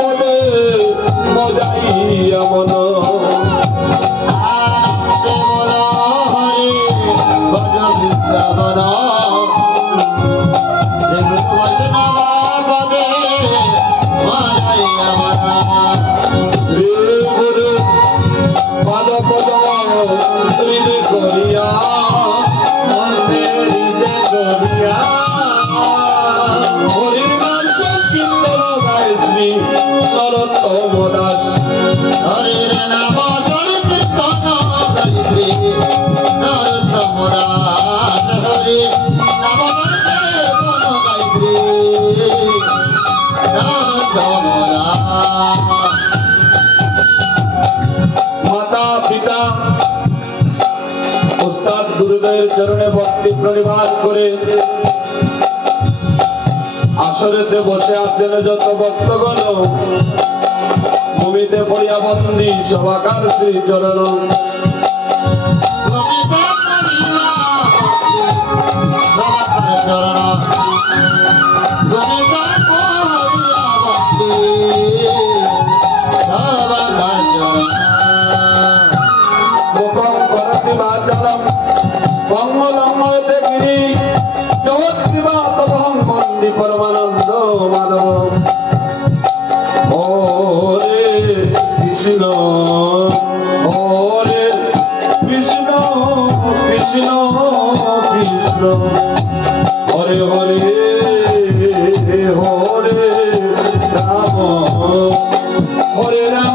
মনে মজাইয়া মন গুরুদেবের চরণে ভক্তি প্রণিপাত করে আসরেতে বসে আছেন যত ভক্তগণ ভূমিতে পড়িয়া বন্দী সভাকার শ্রী চরণ করতি বাচলম মঙ্গলম দেখিরি জগৎসিবা তদহং বন্দি পরমানন্দ মাধব। ওরে কৃষ্ণ ওরে কৃষ্ণ কৃষ্ণ কৃষ্ণ। হরে হরে হরে রাম। হরে রাম।